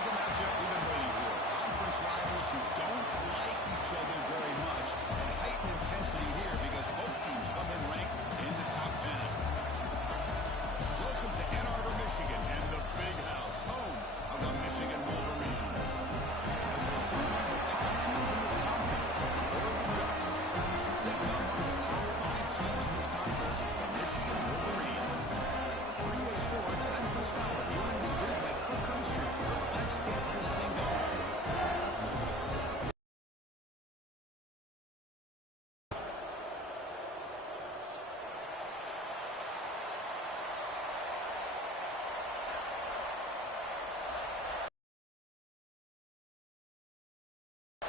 is a matchup we've been waiting for. Conference rivals who don't like each other very much. And heightened intensity here because both teams come in ranked in the top 10. Welcome to Ann Arbor, Michigan, and the Big House, home of the Michigan Wolverines. As we'll see one of the top teams in this conference, the Oregon Ducks, taking on one of the top 5 teams in this conference, the Michigan Wolverines. Three-Way Sports, I'm Chris Fowler, joined in the booth by Kirk Cunstreet. Let's get this thing going.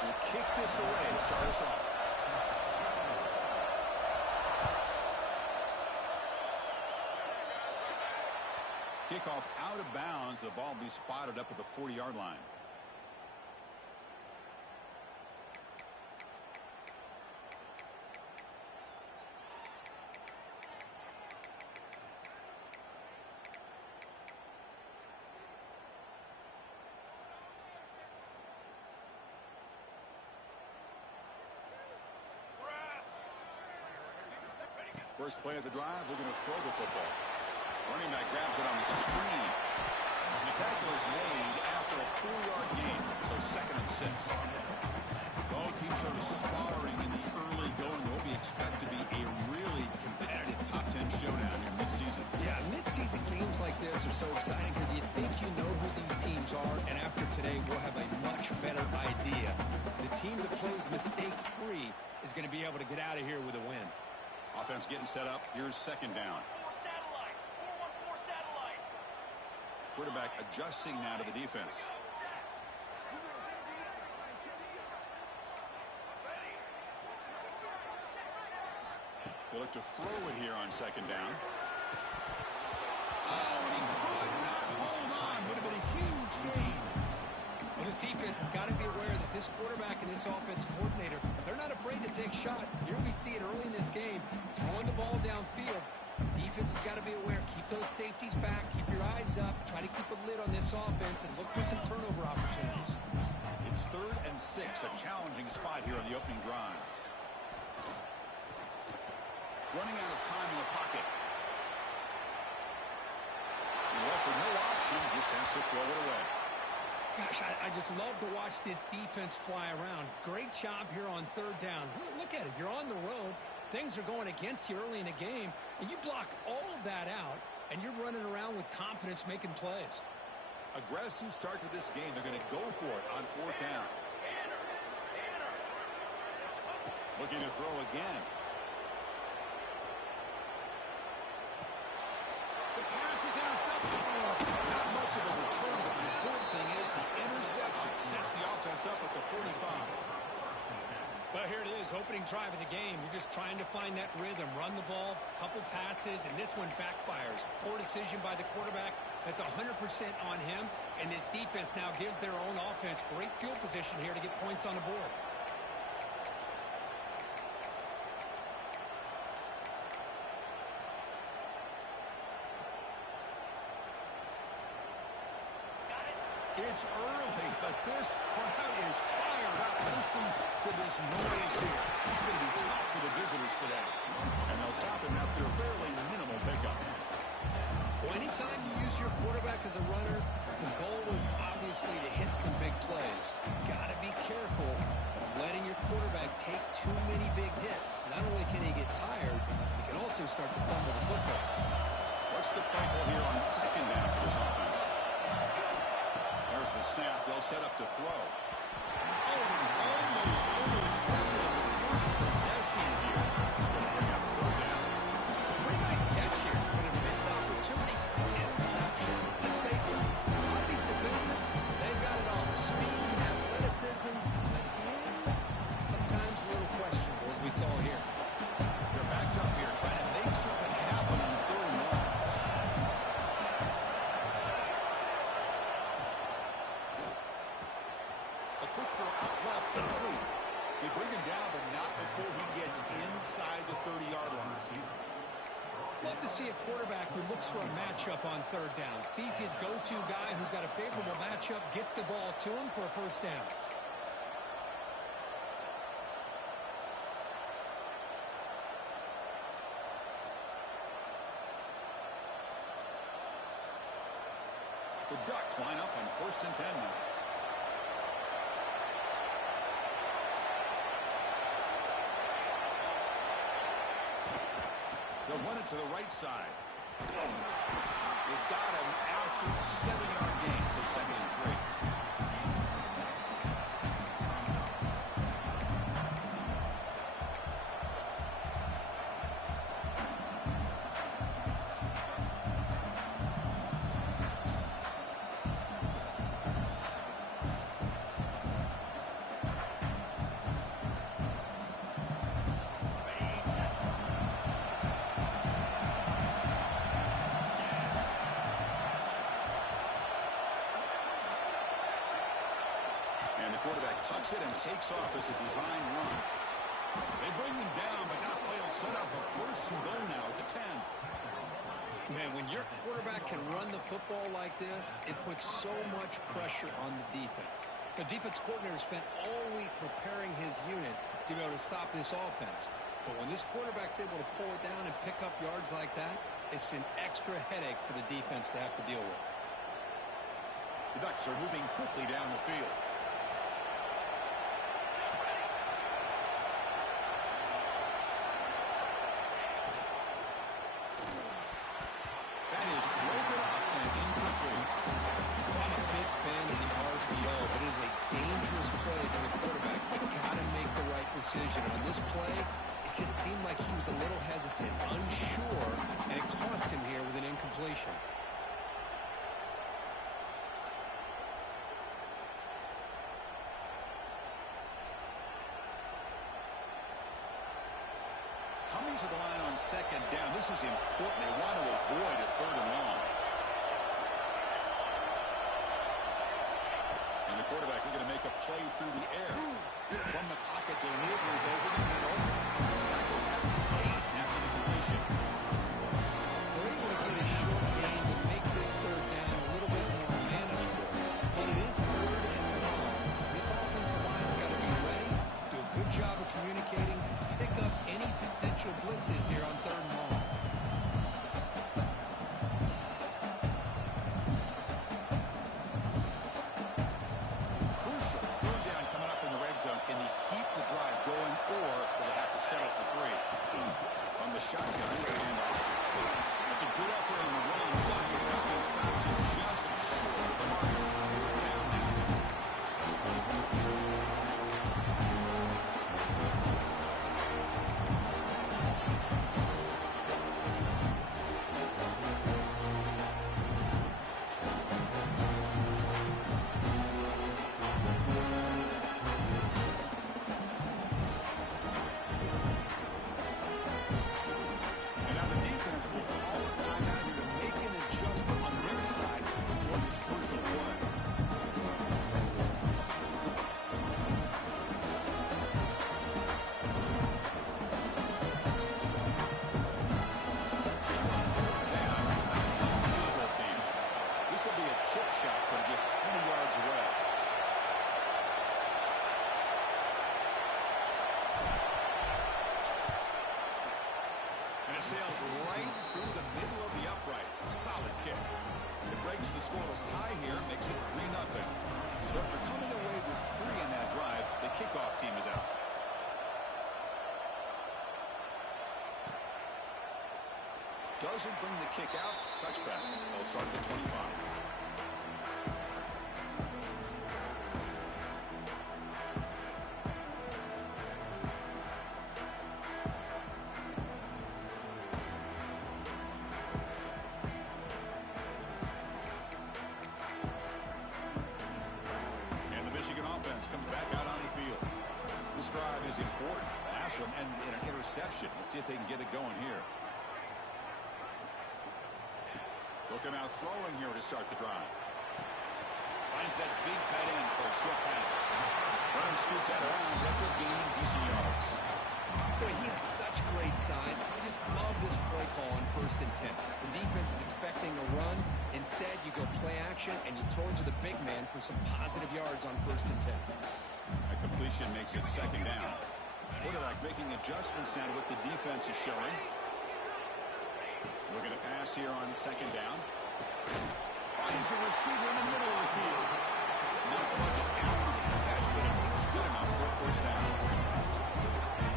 Will kick this away to start us off. Kickoff out of bounds. The ball will be spotted up at the 40-yard line. First play of the drive, we're going to throw the football. Running back grabs it on the screen. The tackle is made after a 4-yard gain, so 2nd and 6. Both teams sort of sparring in the early going. What we expect to be a really competitive top 10 showdown here mid-season. Yeah, mid-season games like this are so exciting because you think you know who these teams are, and after today, we'll have a much better idea. The team that plays mistake-free is going to be able to get out of here with a win. Offense getting set up. Here's 2nd down. 4-1-4 satellite. Quarterback adjusting now to the defense. They look to throw it here on 2nd down. Oh, and he could not hold on. Would have been a huge gain. Well, this defense has got to be aware that this quarterback and this offensive coordinator, they're not afraid to take shots. Here we see it early in this game, throwing the ball downfield. The defense has got to be aware. Keep those safeties back. Keep your eyes up. Try to keep a lid on this offense and look for some turnover opportunities. It's 3rd and 6, a challenging spot here on the opening drive. Running out of time in the pocket. Well, for no option, just has to throw it away. Gosh, I just love to watch this defense fly around. Great job here on 3rd down. Look at it. You're on the road. Things are going against you early in the game, and you block all of that out, and you're running around with confidence making plays. Aggressive start to this game. They're going to go for it on 4th down. Looking to throw again. The pass is intercepted. Not much of a return, but the important thing is the interception sets the offense up at the 45. Well, here it is, opening drive of the game. You're just trying to find that rhythm, run the ball, a couple passes, and this one backfires. Poor decision by the quarterback. That's 100% on him, and this defense now gives their own offense great field position here to get points on the board. It's early, but this crowd is fired up. Listen to this noise here. It's going to be tough for the visitors today. And they'll stop him after a fairly minimal pickup. Well, anytime you use your quarterback as a runner, the goal is obviously to hit some big plays. Got to be careful of letting your quarterback take too many big hits. Not only can he get tired, he can also start to fumble the football. What's the play call here on 2nd down for this offense? There's the snap. They'll set up to throw. Oh, and it's almost intercepted on the first possession here. It's going to bring up 3rd down. Pretty nice catch here, but a missed opportunity for an interception. Let's face it, a lot of these defenders, they've got it all. Speed, athleticism, but hands, sometimes a little questionable, as we saw here. They're backed up here, trying to make something happen on 3rd and 1. A quick throw out left, complete. They bring him down, but not before he gets inside the 30-yard line. Love to see a quarterback who looks for a matchup on third down, sees his go-to guy who's got a favorable matchup, gets the ball to him for a first down. The Ducks line up on 1st and 10 now. They'll run it to the right side. They've got him after a 7-yard gain, so 2nd and 3. Quarterback tucks it and takes off as a design run. They bring him down, but that play will set up a 1st and goal now at the 10. Man, when your quarterback can run the football like this, it puts so much pressure on the defense. The defense coordinator spent all week preparing his unit to be able to stop this offense. But when this quarterback's able to pull it down and pick up yards like that, it's an extra headache for the defense to have to deal with. The Ducks are moving quickly down the field. Decision on this play, it just seemed like he was a little hesitant, unsure, and it cost him here with an incompletion. Coming to the line on 2nd down, this is important. They want to avoid a 3rd and long. And the quarterback is going to make a play through the air. From the pocket, delivers over the middle. Tackle at 8 after the completion. They're able to get a short gain to make this 3rd down a little bit more manageable. But it is 3rd and long. So this offensive line's got to be ready, do a good job of communicating, pick up any potential blitzes here on 3rd and long. Can he keep the drive going, or will they have to settle for 3? On the shotgun, handoff. That's a good effort on the run, but the offense stops him just short of the mark. Down now. Sails right through the middle of the uprights. A solid kick. It breaks the scoreless tie here, makes it 3-0. So after coming away with 3 in that drive, the kickoff team is out. Doesn't bring the kick out. Touchback. They'll start at the 25. Comes back out on the field. This drive is important. Pass one and an interception. Let's see if they can get it going here. They'll come out throwing here to start the drive. Finds that big tight end for a short pass. Ryan scoots out of bounds after gaining decent yards. Boy, he has such great size. I just love this play call on 1st and 10. The defense is expecting a run. Instead, you go play action, and you throw it to the big man for some positive yards on 1st and 10. A completion makes it 2nd down. Quarterback making adjustments now to what the defense is showing. Looking to pass here on 2nd down. Finds a receiver in the middle of the field. Not much after the catch, but it is good enough for a 1st down.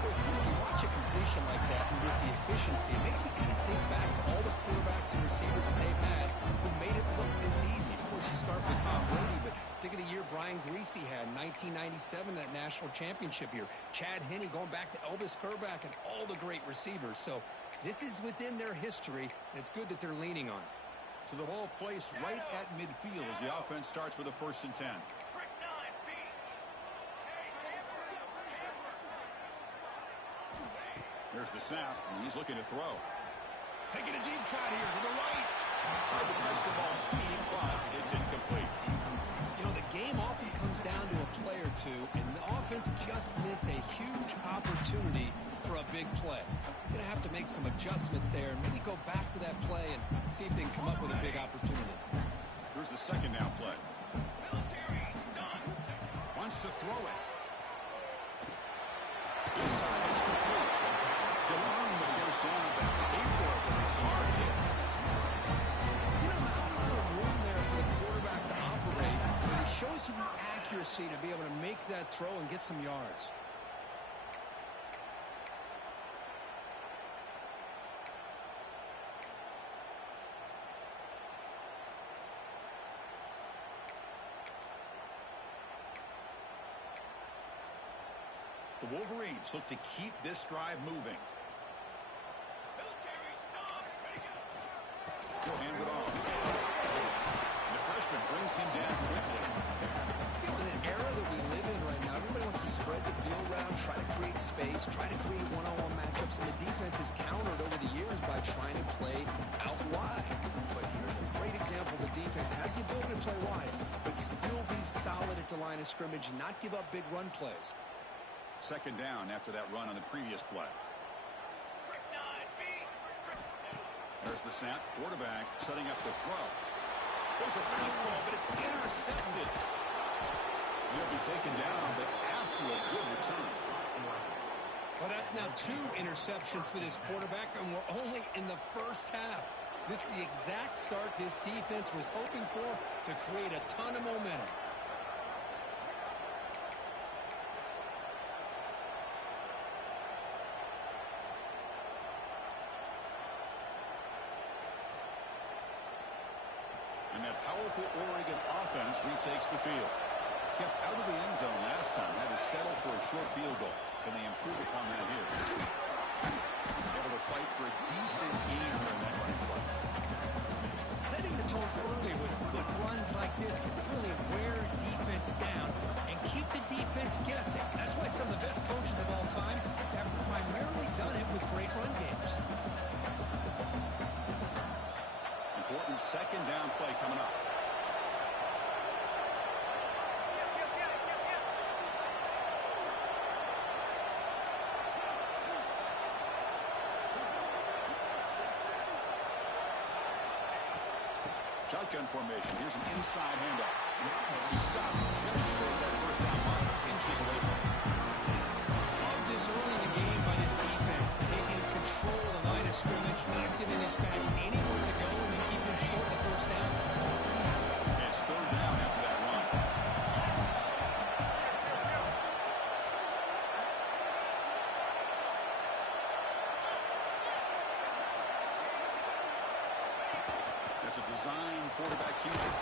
Boy, Chris, you watch a completion like that, and with the efficiency, it makes you kind of think back to all the quarterbacks and receivers that they've had who made it look this easy. Of course, you start with Tom Brady, but think of the year Brian Greasy had in 1997, that national championship year. Chad Henne going back to Elvis Kerback and all the great receivers. So this is within their history, and it's good that they're leaning on it. To the ball placed right at midfield as the offense starts with a 1st and 10. Trick 9, B. Here's the snap, and he's looking to throw. Taking a deep shot here to the right. Tried to press the ball deep, but it's incomplete. You know, the game often comes down to a play or two, and the offense just missed a huge opportunity for a big play. Going to have to make some adjustments there and maybe go back to that play and see if they can come up with a big opportunity. Here's the 2nd down play. Military stun. Wants to throw it. This time it's complete. He'll earn the 1st down, but paid for it with a hard hit. You know, not a lot of room there for the quarterback to operate, but he shows you the accuracy to be able to make that throw and get some yards. The Wolverines look to keep this drive moving. Military stun. Ready to go. He'll hand it off. The freshman brings him down quickly. You know, in an era that we live in right now, everybody wants to spread the field around, try to create space, try to create one-on-one matchups, and the defense has countered over the years by trying to play out wide. But here's a great example. The defense has the ability to play wide, but still be solid at the line of scrimmage, not give up big run plays. 2nd down after that run on the previous play. Trick 9, B. Trick 2. There's the snap. Quarterback setting up the throw. There's a fastball, but it's intercepted. He'll be taken down, but after a good return. Well, that's now 2 interceptions for this quarterback, and we're only in the 1st half. This is the exact start this defense was hoping for to create a ton of momentum. And that powerful Oregon offense retakes the field. Kept out of the end zone last time. Had to settle for a short field goal. Can they improve upon that here? Able to fight for a decent gain here in that running play. Setting the tone early with good runs like this can really wear defense down and keep the defense guessing. That's why some of the best coaches of all time have primarily done it with great run games. Important 2nd down play coming up. Shotgun formation. Here's an inside handoff. He stopped just short of that 1st down mark, inches away from it. Love this early in the game by this defense, taking control of the line of scrimmage, not giving this back anywhere to go, and keep him short of the 1st down. It's 3rd down after that run. That's a design quarterback keeper.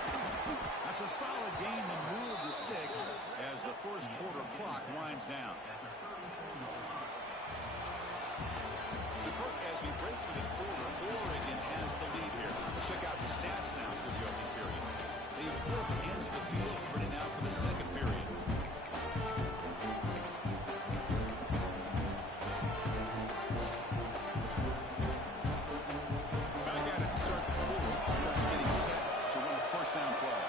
That's a solid gain in the middle of the sticks as the 1st quarter clock winds down. So, Kirk, as we break for the quarter, Oregon has the lead here. Check out the stats now for the opening period. They've flipped into the field, ready now for the 2nd period. Back at it to start the quarter. Offense getting set to run a 1st down play.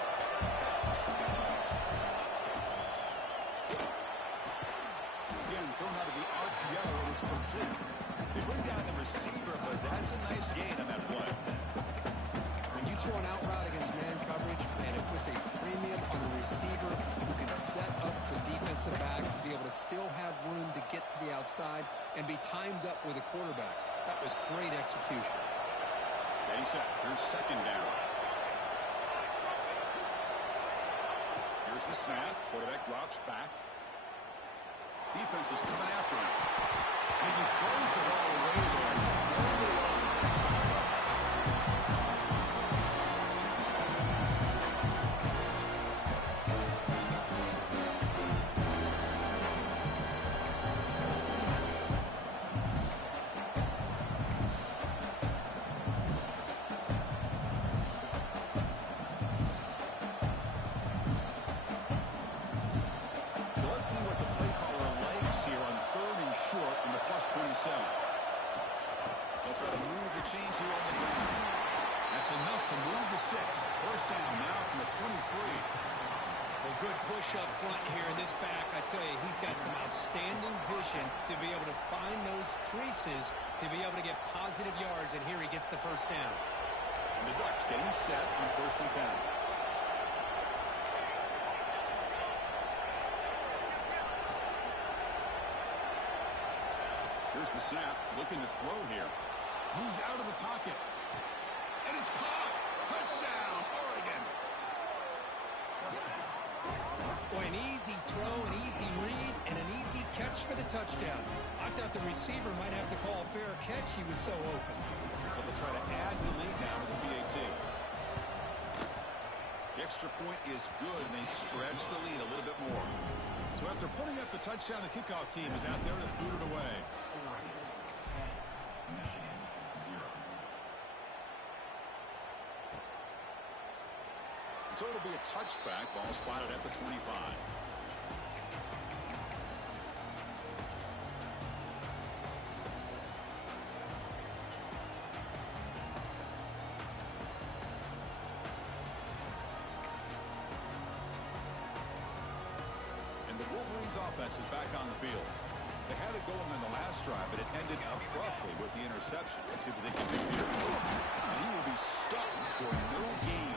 Again, thrown out of the RPO. It was complete. They bring down the receiver, but that's a nice gain on that play. When you throw an out route against man coverage, and it puts a premium on the receiver who can set up the defensive back to be able to still have room to get to the outside and be timed up with a quarterback. That was great execution. Getting set. Here's second down. Here's the snap. Quarterback drops back. Defense is coming after him. He just throws the ball away there. See what the play caller likes here on 3rd and short in the +27. They'll try to move the chains here on the ground. That's enough to move the sticks. First down now from the 23. Well, good push up front here in this back. I tell you, he's got some outstanding vision to be able to find those creases to be able to get positive yards, and here he gets the first down. And the Ducks getting set on 1st and 10. Here's the snap, looking to throw here. Moves out of the pocket. And it's caught. Touchdown, Oregon. Boy, an easy throw, an easy read, and an easy catch for the touchdown. I thought the receiver might have to call a fair catch. He was so open. But they'll try to add the lead now to the PAT. The extra point is good, and they stretch the lead a little bit more. So after putting up the touchdown, the kickoff team is out there to boot it away. So it'll be a touchback. Ball spotted at the 25. And the Wolverines offense is back on the field. They had it going on the last drive, but it ended abruptly with the interception. Let's see what they can do here. And he will be stuffed for no gain.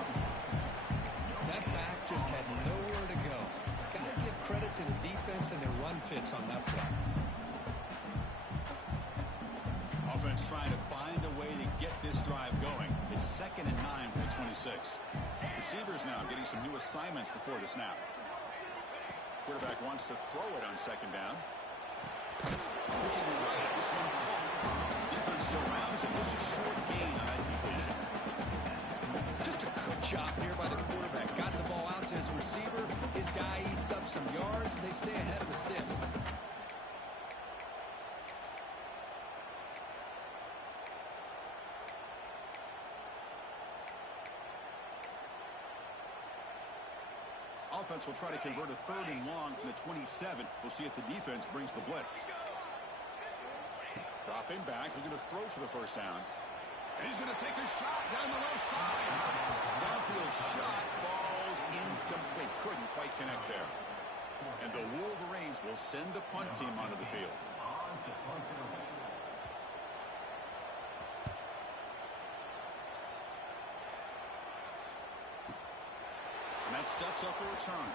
That back just had nowhere to go. Got to give credit to the defense and their run fits on that play. Offense trying to find a way to get this drive going. It's 2nd and 9 for the 26. Receivers now getting some new assignments before the snap. Quarterback wants to throw it on 2nd down. Looking right at this one caught. Defense surrounds him. Just a short gain on that completion. Just a good job here by the quarterback. Got the ball out to his receiver. His guy eats up some yards, and they stay ahead of the sticks. Offense will try to convert a 3rd and long from the 27. We'll see if the defense brings the blitz. Dropping back, looking to throw for the first down. And he's going to take a shot down the left side. Downfield shot falls incomplete. Couldn't quite connect there. And the Wolverines will send the punt team onto the field. And that sets up a return.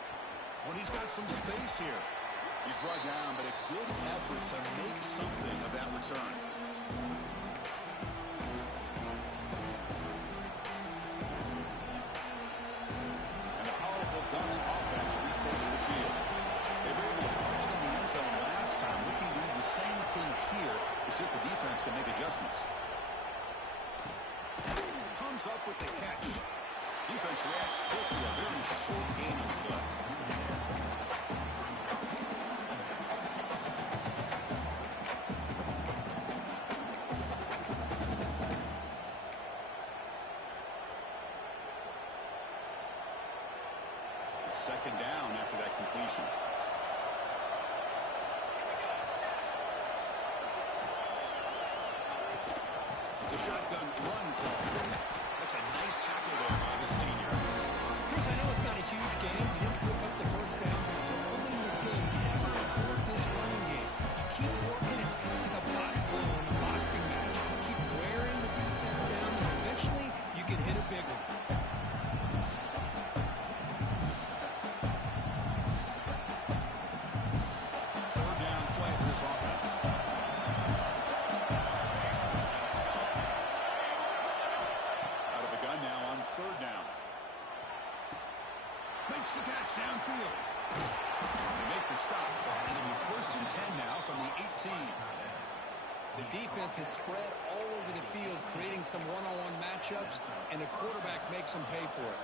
When he's got some space here. He's brought down, but a good effort to make something of that return. And the powerful Ducks offense retakes the field. They were able to punch it in the end zone last time. Looking to do the same thing here to see if the defense can make adjustments. Comes up with the catch. Defense reacts quickly. A very short gain on the play. Second down after that completion. It's a shotgun run call. That's a nice tackle there by the senior. Chris, I know it's not a huge game. You didn't pick up the first down, but it's the only in this game ever abort this running game. You keep working. It's kind of like a They make the stop, and it'll be 1st and 10 now from the 18. The defense is spread all over the field, creating some one-on-one matchups, and the quarterback makes them pay for it.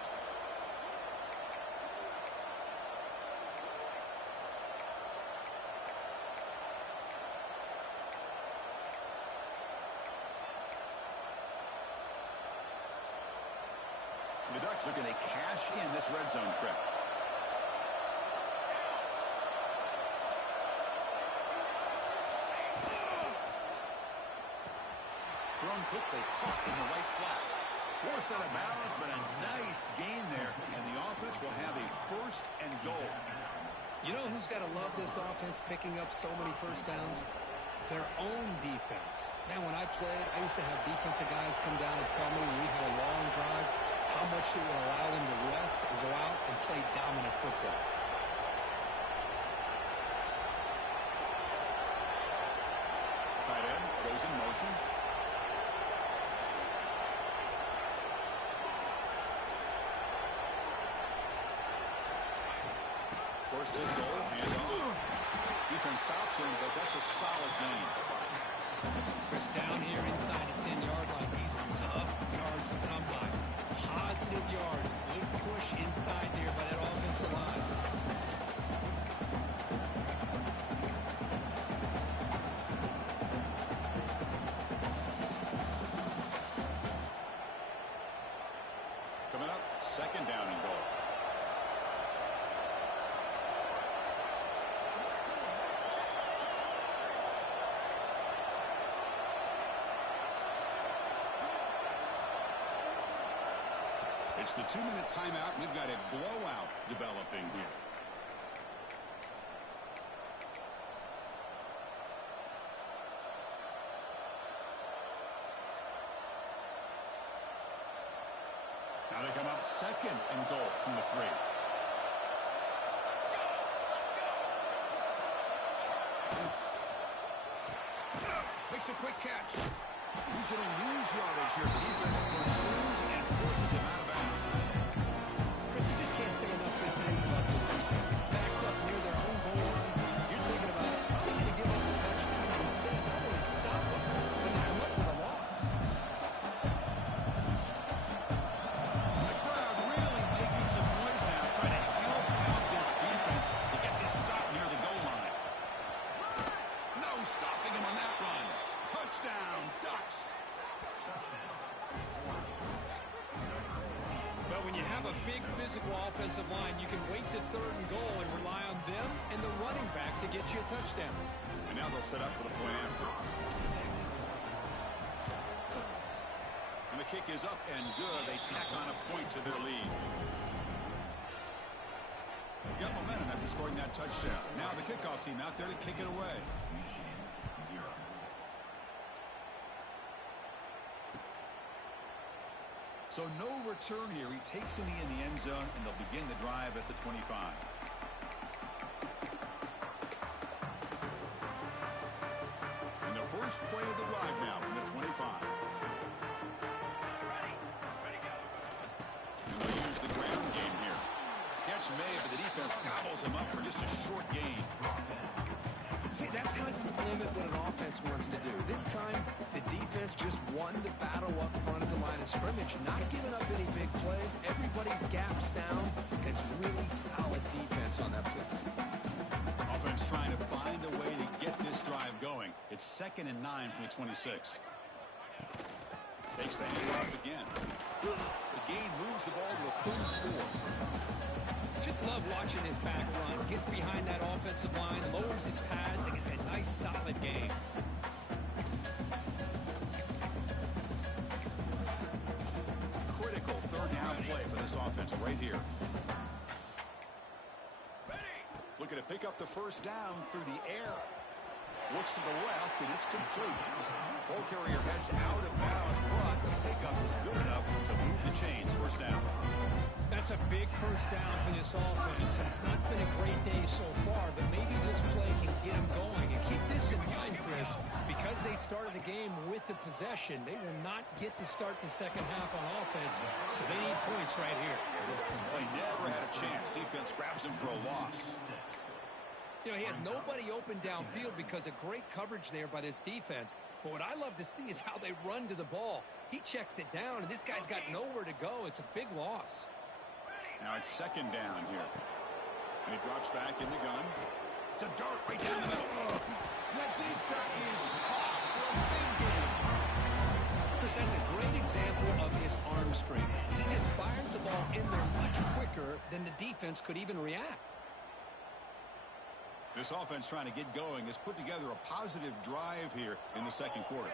The Ducks are going to cash in this red zone trip. Thrown quickly, caught in the right flat. Forced out of bounds, but a nice gain there, and the offense will have a 1st and goal. You know who's got to love this offense picking up so many first downs? Their own defense. Man, when I played, I used to have defensive guys come down and tell me when we had a long drive how much it would allow them to rest and go out and play dominant football. Tight end goes in motion. First and goal, handoff. Defense stops him, but that's a solid gain. Chris, down here inside the 10-yard line, these are tough yards to come by. Positive yards, good push inside there by that offensive line. Coming up, 2nd down and goal. It's the 2-minute timeout. We've got a blowout developing here. Now they come up 2nd and goal from the 3. Makes a quick catch. He's going to lose yardage here. The defense pursues and forces him out of bounds. Chris, you just can't say enough good things about this defense. Backed up near their own goal line, you're thinking about it. How are they going to give up a touchdown? And instead, not only stop them, but they come up with a loss. The crowd really making some noise now, trying to help out this defense to get this stop near the goal line. No stopping him on that run. Touchdown, Ducks. But when you have a big physical offensive line, you can wait to 3rd and goal and rely on them and the running back to get you a touchdown. And now they'll set up for the point after. And the kick is up and good. They tack on a point to their lead. Got momentum after scoring that touchdown. Now the kickoff team out there to kick it away. So no return here. He takes it in the end zone, and they'll begin the drive at the 25. And the first play of the drive now from the 25. Ready, go. And they'll use the ground game here. Catch made, but the defense gobbles him up for just a short gain. See, that's how you limit what an offense wants to do. This time, the defense just won the battle up front at the line of scrimmage, not giving up any big plays. Everybody's gap sound. It's really solid defense on that play. Offense trying to find a way to get this drive going. It's 2nd and 9 from the 26. Takes the handoff again. The gain moves the ball to a 3rd and 4. Just love watching his back run. Gets behind that offensive line, lowers his pads, and gets a nice solid game. Critical 3rd down play for this offense right here. Ready. Looking to pick up the 1st down through the air. Looks to the left, and it's complete. Ball carrier heads out of bounds, but the pickup was good enough to move the chains. First down. That's a big first down for this offense, and it's not been a great day so far, but maybe this play can get them going. And keep this in mind, Chris, because they started the game with the possession, they will not get to start the second half on offense, so they need points right here. They never had a chance. Defense grabs him for a loss. You know, he had nobody open downfield because of great coverage there by this defense. But what I love to see is how they run to the ball. He checks it down, and this guy's got nowhere to go. It's a big loss. Now it's second down here. And he drops back in the gun. It's a dart right down the middle. That deep shot is caught for a big game. Chris, that's a great example of his arm strength. He just fired the ball in there much quicker than the defense could even react. This offense trying to get going has put together a positive drive here in the second quarter.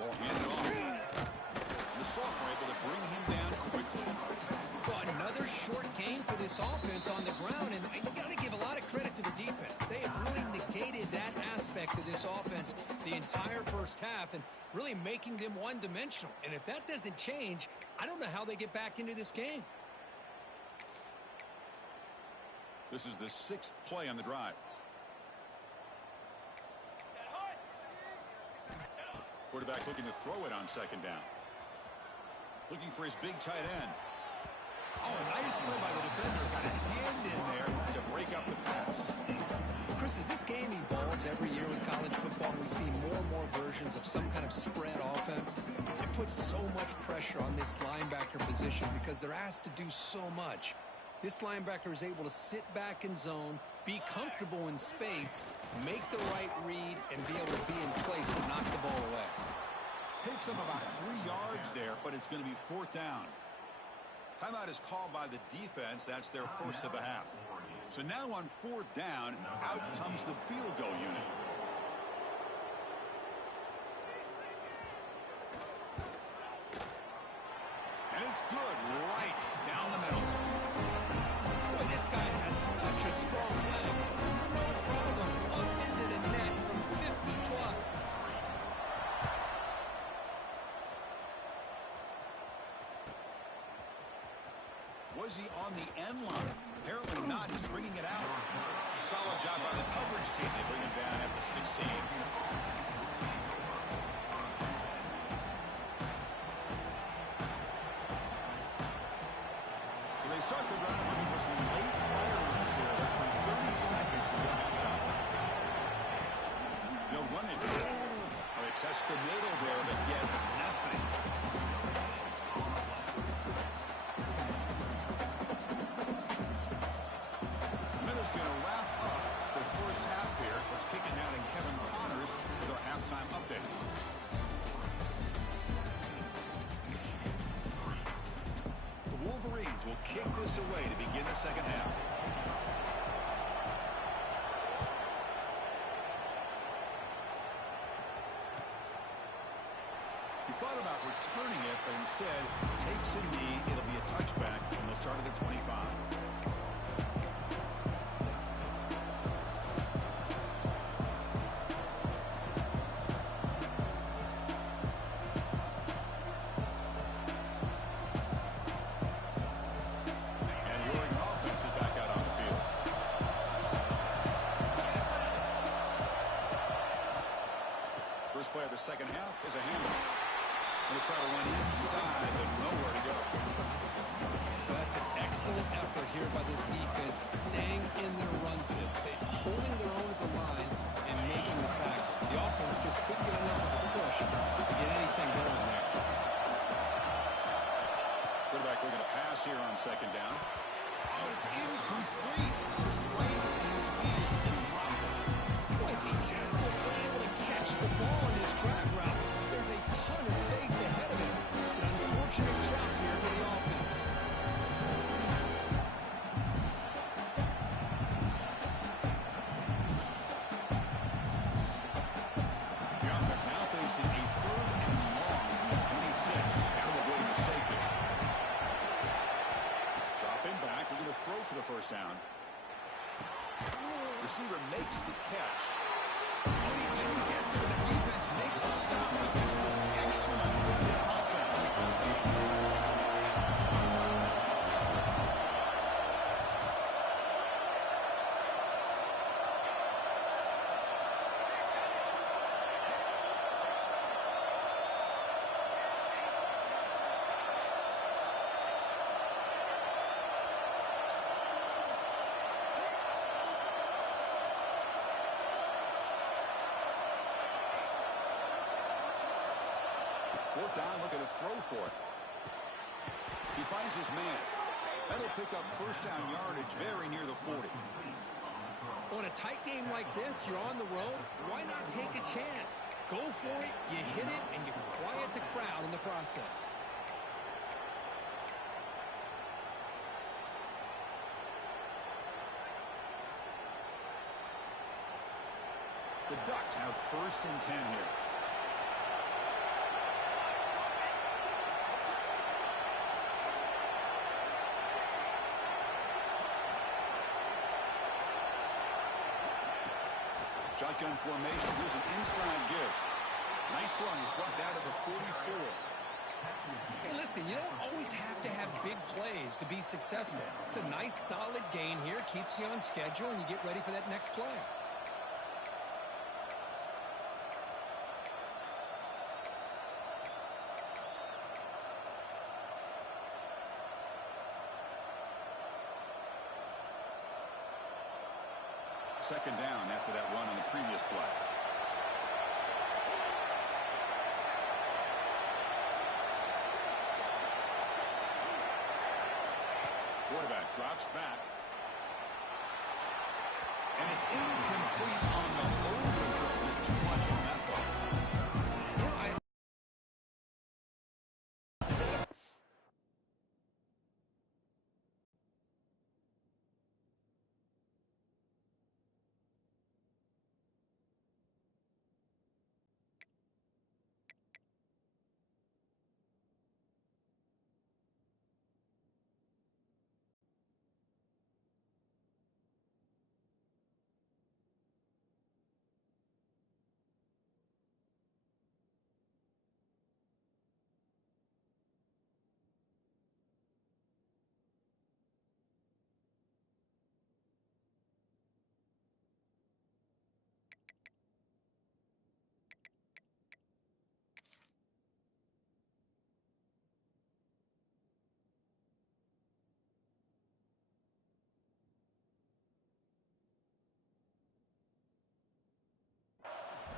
Ball handed off. The Salt were able to bring him down quickly. Well, another short game for this offense on the ground, and you got to give a lot of credit to the defense. They have really negated that aspect of this offense the entire first half and really making them one-dimensional. And if that doesn't change, I don't know how they get back into this game. This is the 6th play on the drive. Quarterback looking to throw it on second down. Looking for his big tight end. Oh, nice play by the defender. Got a hand in there to break up the pass. Chris, as this game evolves every year with college football, we see more and more versions of some kind of spread offense. It puts so much pressure on this linebacker position because they're asked to do so much. This linebacker is able to sit back in zone, be comfortable in space, make the right read, and be able to be in place to knock the ball away. Picks up about 3 yards there, but it's going to be 4th down. Timeout is called by the defense. That's their first of the half. So now on 4th down, out comes the field goal unit. And it's good right down the middle. Boy, this guy has such a strong leg. No problem up into the net from 50 plus. Was he on the end line? Apparently not. He's bringing it out. Solid job by the coverage team. They bring him down at the 16. So they start the drive looking for some late fireworks here. Less than 30 seconds before halftime. They'll run it. Oh, they test the middle there, but get nothing. Going to wrap up the first half here. Let's kick it down to Kevin Connors with our halftime update. The Wolverines will kick this away to begin the second half. He thought about returning it, but instead takes a knee. It'll be a touchback from the start of the 25. First play of the second half is a handoff. Going to try to run inside, but nowhere to go. That's an excellent effort here by this defense, staying in their run fits. They're holding their own at the line and making the tackle. The offense just couldn't get enough of a push to get anything going there. Quarterback looking to pass here on second down. Oh, it's incomplete. It was right in his hands and he dropped it. Boy, if he's just able to catch the ball in his drag route, there's a ton of space ahead of him. It's an unfortunate drop here for the offense. receiver makes the catch. Oh, he didn't get there. The defense makes a stop against this excellent offense. Fourth down, looking to throw for it. He finds his man. That'll pick up first down yardage very near the 40. On a tight game like this, you're on the road. Why not take a chance? Go for it, you hit it, and you quiet the crowd in the process. The Ducks have first and 10 here. Shotgun formation. Here's an inside give. Nice run. He's brought down to the 44. Hey, listen, you don't always have to have big plays to be successful. It's a nice, solid gain here. Keeps you on schedule, and you get ready for that next play. Second down after that run on the previous play. Quarterback drops back. And it's incomplete on the overthrow. There's too much on that ball.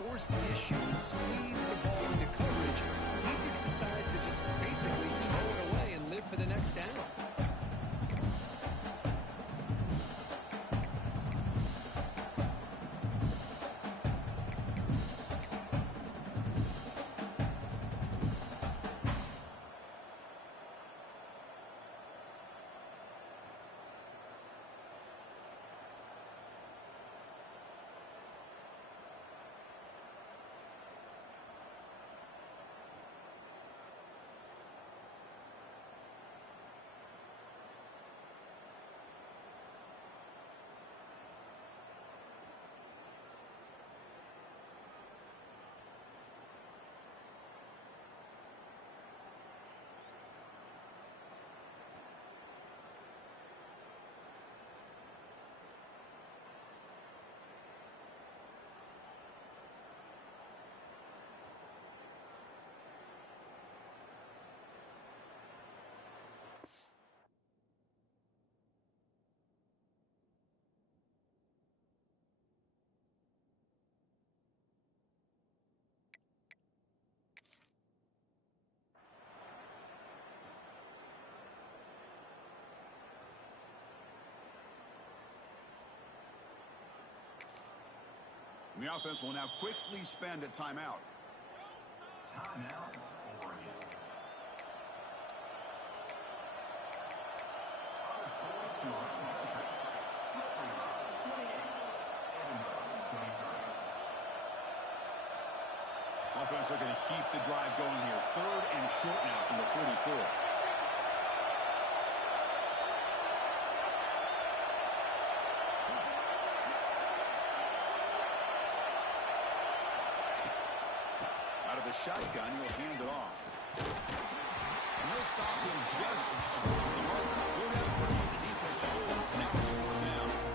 Force the issue and squeeze the ball into coverage. He just decides to just basically throw it away and live for the next down. The offense will now quickly spend a timeout. Timeout, Oregon. Other scores to our country. Slippery Rock, 28. Edinburgh, 23. Offense are going to keep the drive going here. Third and short now from the 44. Out of the shotgun, he'll hand it off. And they'll stop him just short of the mark. Good effort when the defense holds. Now it's 4th down.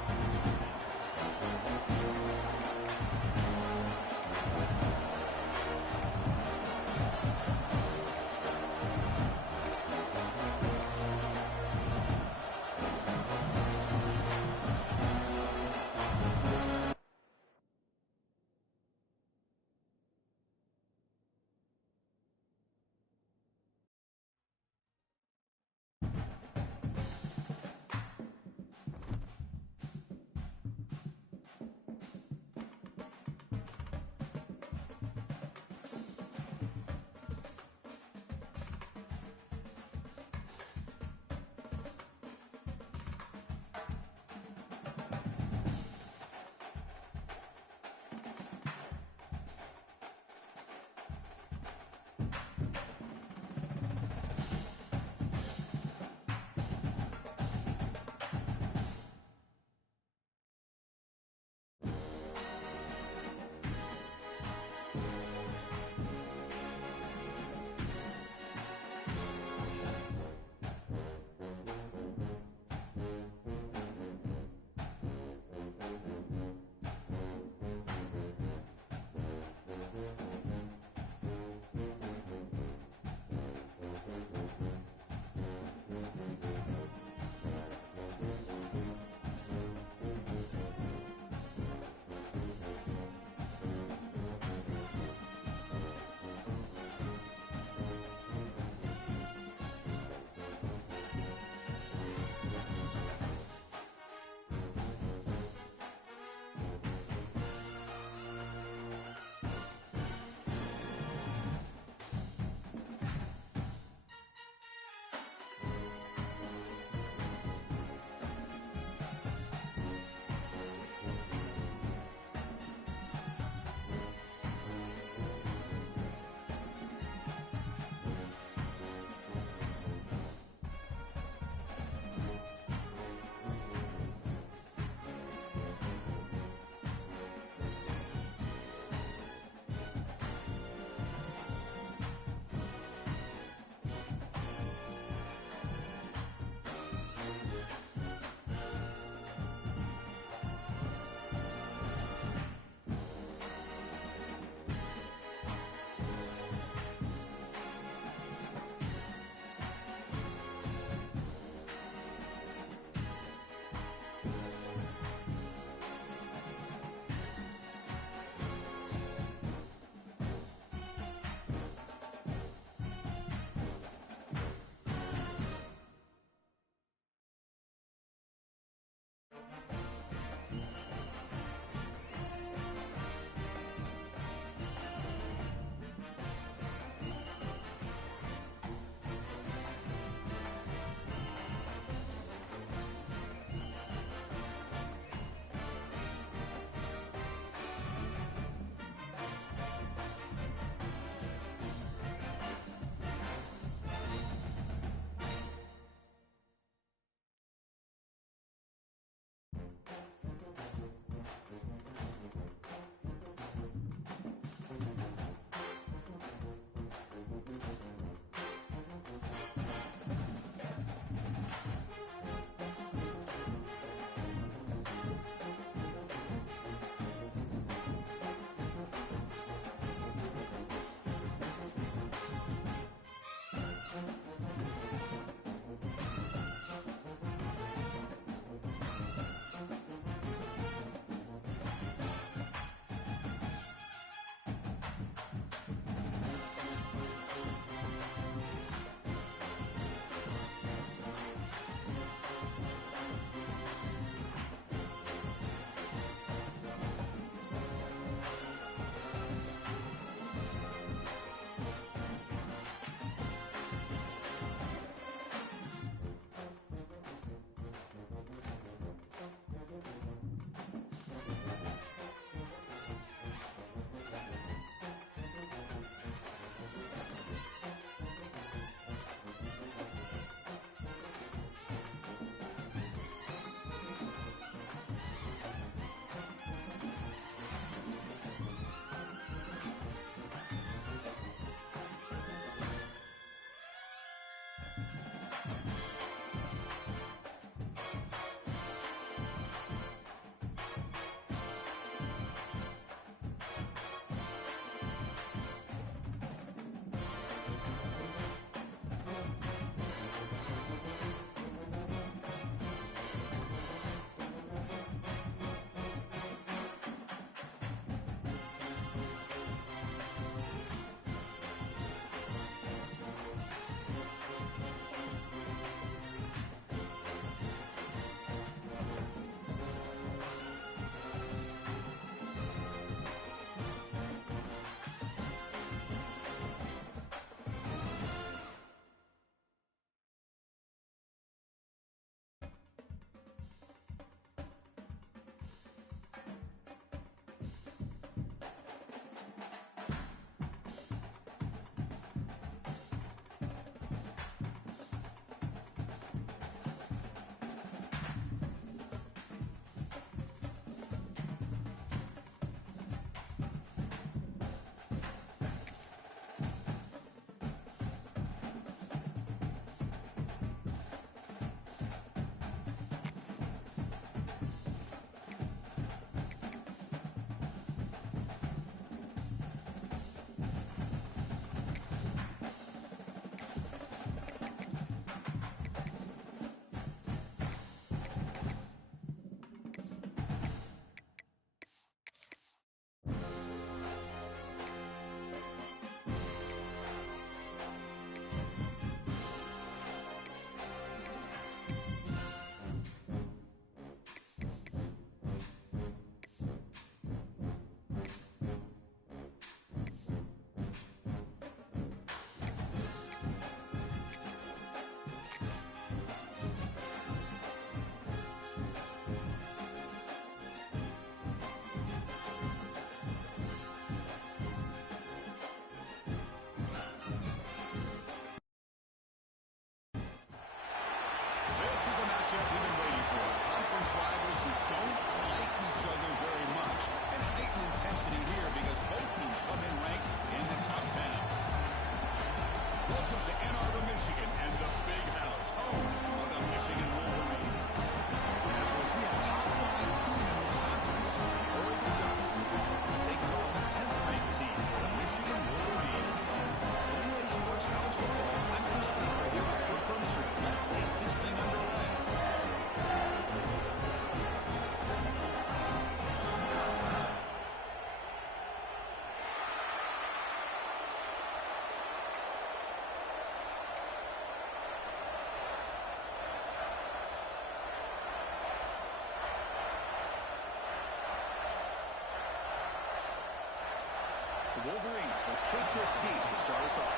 The Wolverines will kick this deep to start us off.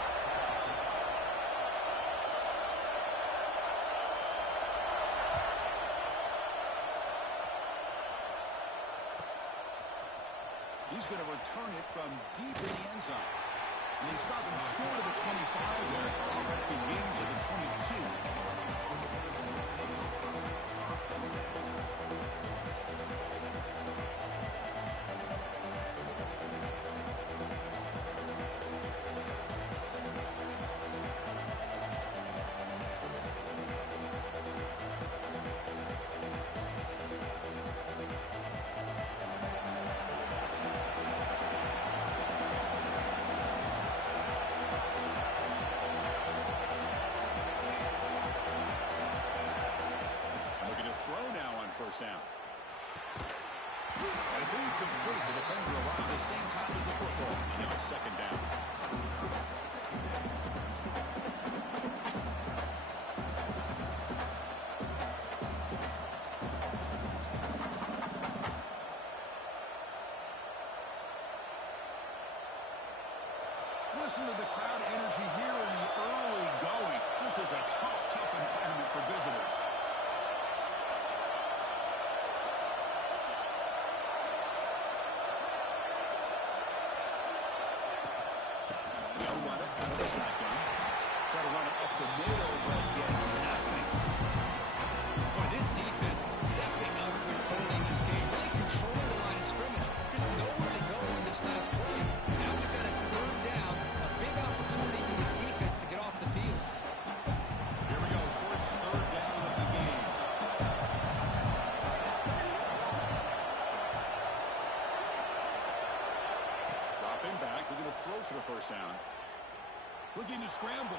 He's going to return it from deep in the end zone. And they stop him short of the 25 there. Offense begins at the 22. First down. And it's incomplete. The defender arrived at the same time as the football. And now it's second down. Listen to the crowd energy here in the early going. This is a tough environment for visitors. Shotgun. Try to run it up the middle, but get nothing. Boy, this defense is stepping up early in this game, really controlling the line of scrimmage. Just nowhere to go in this last play. Now we've got a third down, a big opportunity for this defense to get off the field. Here we go, first third down of the game. Dropping back, we're going to throw for the first down. Looking to scramble.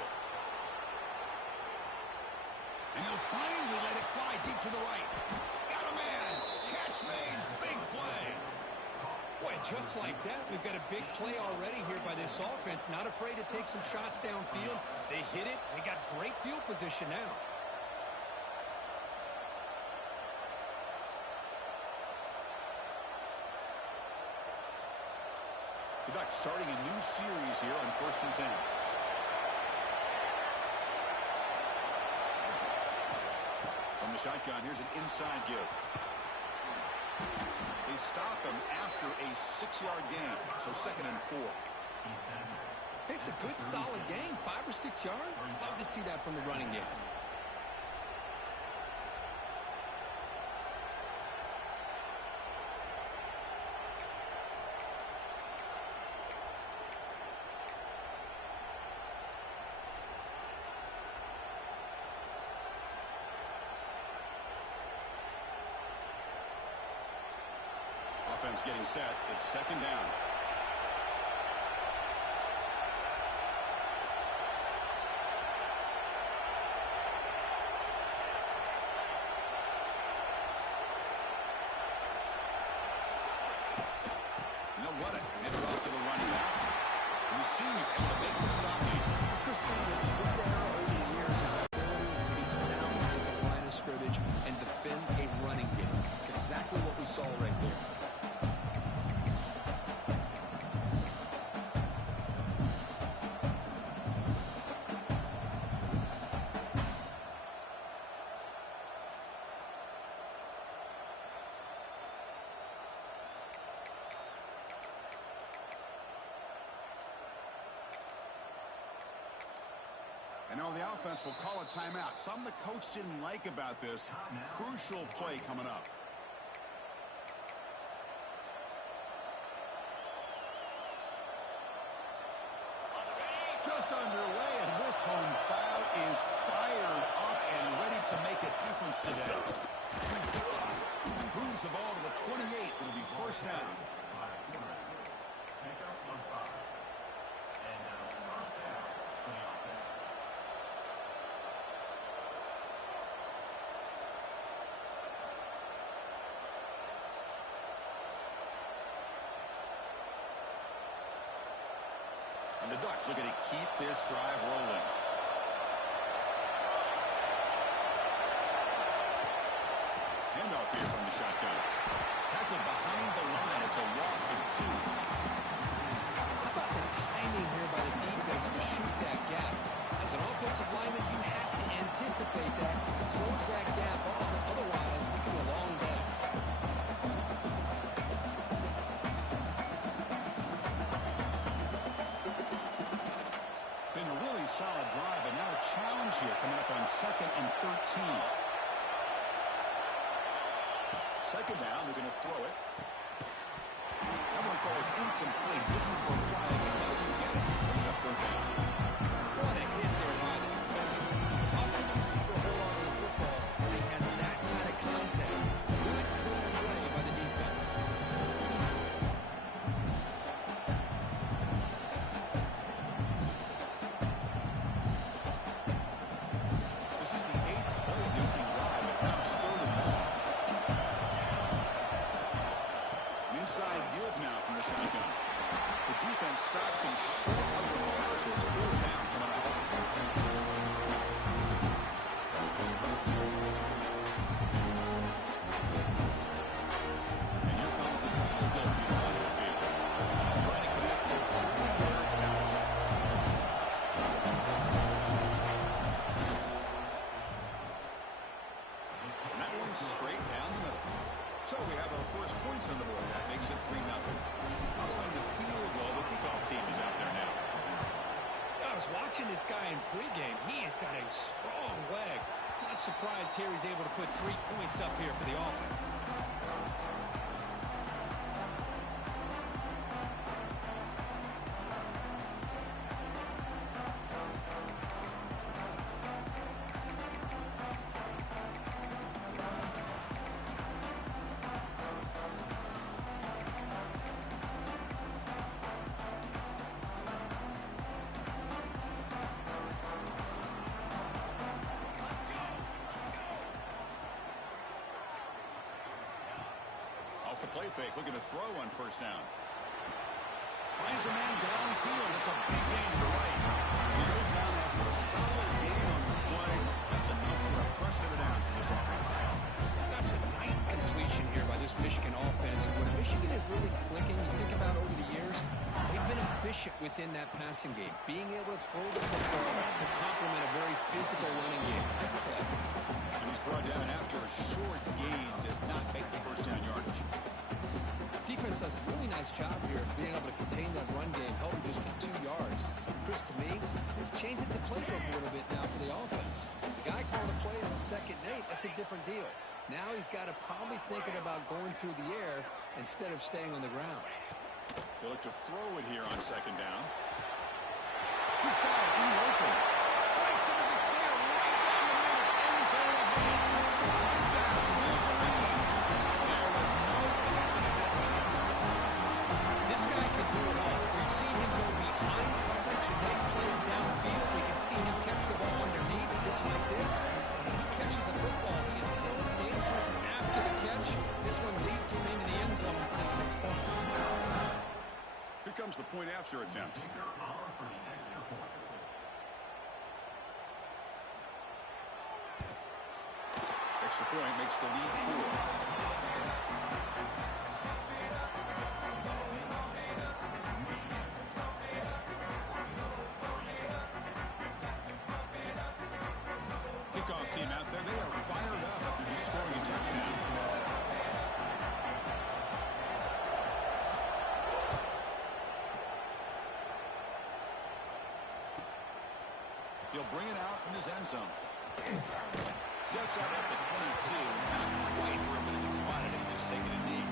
And he'll finally let it fly deep to the right. Got a man. Catch made. Big play. Boy, just like that, we've got a big play already here by this offense. Not afraid to take some shots downfield. They hit it. They got great field position now. The Ducks starting a new series here on 1st and 10. From the shotgun, here's an inside give. They stop him after a 6-yard gain, so 2nd and 4. It's a good, solid gain, 5 or 6 yards. Love to see that from the running game. Offense getting set. It's 2nd down. They'll run it. Hand it off to the running back. And the senior able to make the stop. Chris, this spread error over the years is our ability to be sound at the line of scrimmage and defend a running game. It's exactly what we saw right there. And now the offense will call a timeout. Something the coach didn't like about this. Crucial play coming up. Just underway, and this home foul is fired up and ready to make a difference today. Moves the ball to the 28. It'll be first down. And the Ducks are going to keep this drive rolling. Handoff here from the shotgun. Tackled behind the line. It's a loss of 2. How here, coming up on 2nd and 13. Second down, they're going to throw it. That one falls incomplete, looking for a flag, and doesn't get it. Brings up 3rd down. What a hit there by the defender. Tough for the receiver to hold on to the football, but he has that kind of contact. Good, clean play by the defense. This is the 8th play of the opening drive, but now it's 3rd and 1. An inside give now from the shotgun. The defense stops him short of the ball, so it's 4th down coming up. And here comes the field goal unit on the field. Trying to connect for 3 yards out. And that one's straight down the middle. So we have our first points on the board. That makes it 3-0. Following the field goal, the kickoff team is out there now. I was watching this guy in pregame. He has got a strong leg. Not surprised here he's able to put 3 points up here for the offense. Off the play fake, looking to throw on 1st down. Finds a man downfield. It's a big gain to the right. He goes down after a solid gain on the play. That's enough for a first set of downs for this offense. That's a nice completion here by this Michigan offense. And when Michigan is really clicking, you think about over the years, they've been efficient within that passing game. Being able to throw the football to complement a very physical running game. Nice play. And he's brought down after a short gain. Does not make the 1st down yardage. Defense does a really nice job here of being able to contain that run game, held him just to 2 yards. Chris, to me, this changes the playbook a little bit now for the offense. The guy calling the plays at 2nd and 8, that's a different deal. Now he's got to probably thinking about going through the air instead of staying on the ground. He'll look to throw it here on 2nd down. He's got it in the open. Breaks into the clear right down the middle. End zone of the touchdown, Wolverines. There was no catching at that time. This guy can do it all. We've seen him go behind coverage and make plays downfield. We can see him catch the ball underneath just like this. And when he catches a football, he is so dangerous after the catch. This one leads him into the end zone for the 6 points. Here comes the point after attempt. Extra point makes the lead 4. Kickoff team out there, they are fired up after just scoring a touchdown. He'll bring it out from his end zone. Steps out at the 22. Not quite where it would have been spotted if he just taken a knee.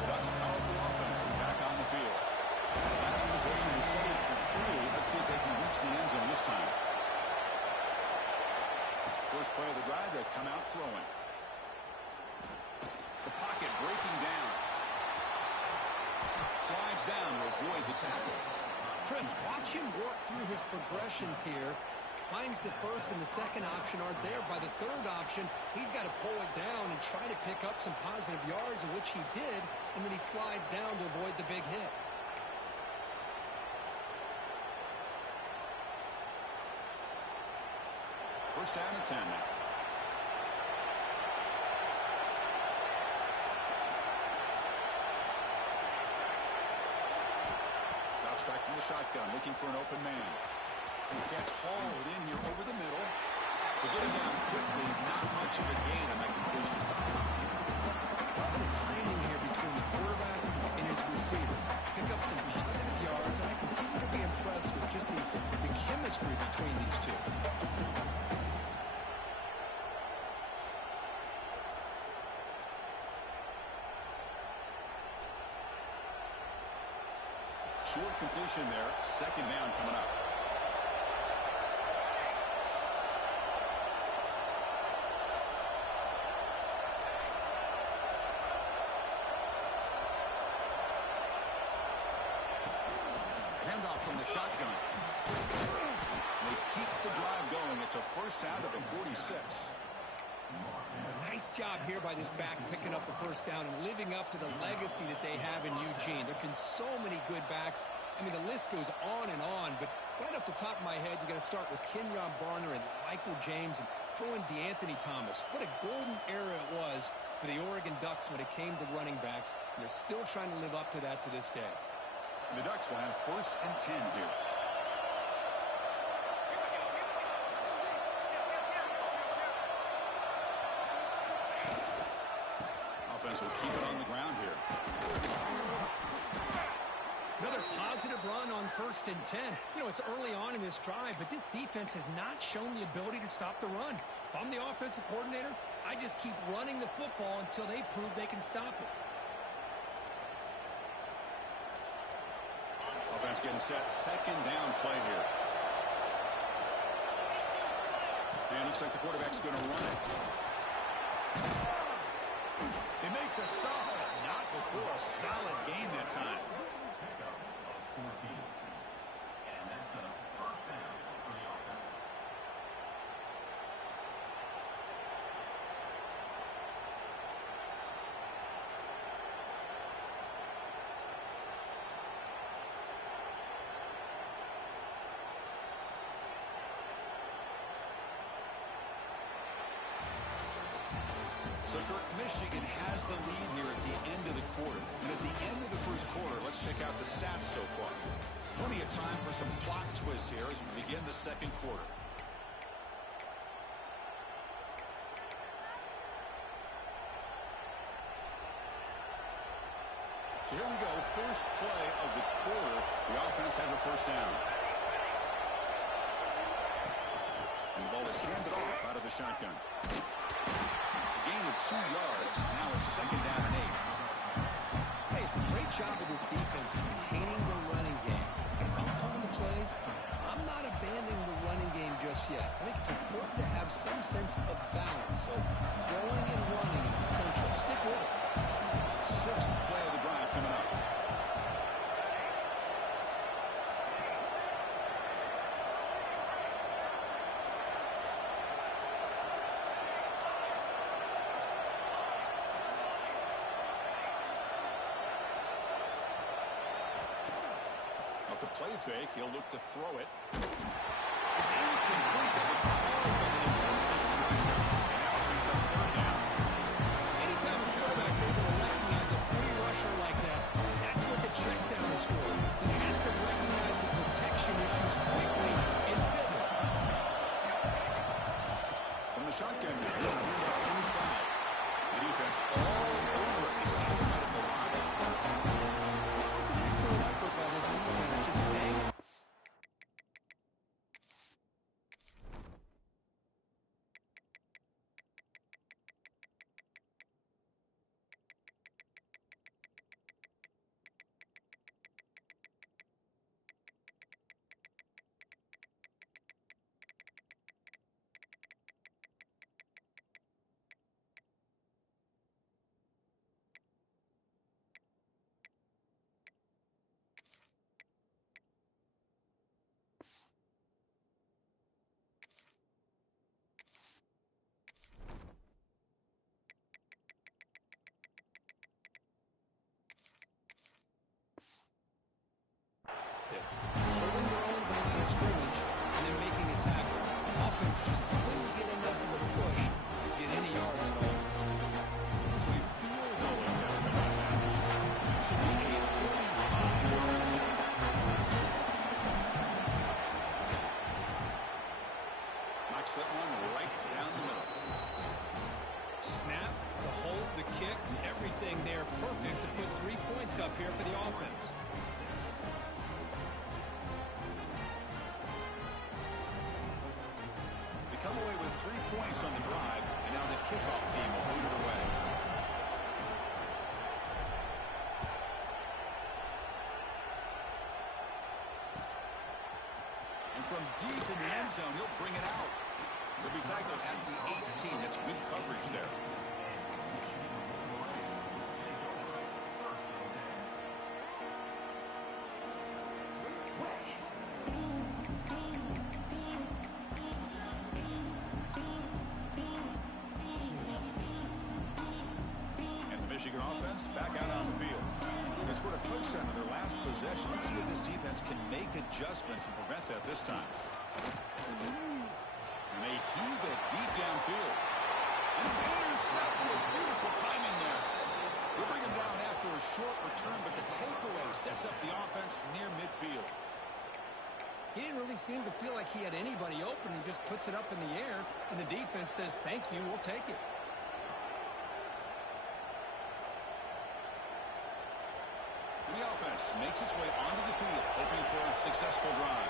The Ducks' powerful offense is back on the field. Last possession is settled for 3. Let's see if they can reach the end zone this time. First play of the drive, they come out throwing. The pocket breaking down. Slides down to avoid the tackle. Chris, watch him work through his progressions here. Finds the 1st and the 2nd option aren't there. By the 3rd option, he's got to pull it down and try to pick up some positive yards, in which he did, and then he slides down to avoid the big hit. First down and 10 now. Drops back from the shotgun, looking for an open man. The catch hauled in here over the middle. They get him down quickly. Not much of a gain on that completion. Love the timing here between the quarterback and his receiver. Pick up some positive short completion there. Second down coming up. Handoff from the shotgun. They keep the drive going. It's a first down to the 46. A nice job here by this back picking up the first down and living up to the legacy that they have in Eugene. There have been so many good backs. I mean, the list goes on, but right off the top of my head, you got to start with Kenyon Barner and Michael James and throw in DeAnthony Thomas. What a golden era it was for the Oregon Ducks when it came to running backs. And they're still trying to live up to that to this day. The Ducks will have first and 10 here. Offense will keep it on the ground here. Another positive run on first and 10. You know, it's early on in this drive, but this defense has not shown the ability to stop the run. If I'm the offensive coordinator, I just keep running the football until they prove they can stop it. Offense getting set. Second down play here. And looks like the quarterback's going to run it. They make the stop. Not before a solid gain that time. Pickup of 14. And that's a first down for the offense. So, Kirk, Michigan has the lead here at the end of the quarter. And at the end of the first quarter, let's check out the stats so far. Plenty of time for some plot twists here as we begin the second quarter. So here we go. First play of the quarter. The offense has a first down. And the ball is handed off out of the shotgun. Gain of 2 yards. Now it's second down and 8. Hey, it's a great job of this defense containing the running game. If I'm calling the plays, I'm not abandoning the running game just yet. I think it's important to have some sense of balance. So throwing and running is essential. Stick with it. Sixth play of the drive coming up. Off the play fake, he'll look to throw it. It's incomplete. That was caused by the defensive pressure. And now it brings up third down. Anytime a quarterback's able to recognize a free rusher like that, that's what the check down is for. He has to recognize the protection issues quickly and pivot. From the shotgun now, he's cleared up inside. The defense all over it. They stop him out of the line. It was an excellent effort by this defense, just staying. Holding their own at the line of scrimmage and then making a tackle. Offense just couldn't get enough of a push to get any yards at all. So a field goal attempt coming up now. This will be a 45-yard attempt. Knocks that one right down the middle. Snap, the hold, the kick, everything there perfect to put 3 points up here for the offense. Come away with 3 points on the drive, and now the kickoff team will boot it away. from deep in the end zone. He'll bring it out. He'll be tackled at the 18. That's good coverage there. Michigan offense back out on the field. They scored a touchdown in their last possession. Let's see if this defense can make adjustments and prevent that this time. And they heave it deep downfield. And it's intercepted. Beautiful timing there. We'll bring him down after a short return, but the takeaway sets up the offense near midfield. He didn't really seem to feel like he had anybody open. He just puts it up in the air, and the defense says, thank you, we'll take it. The offense makes its way onto the field, hoping for a successful drive.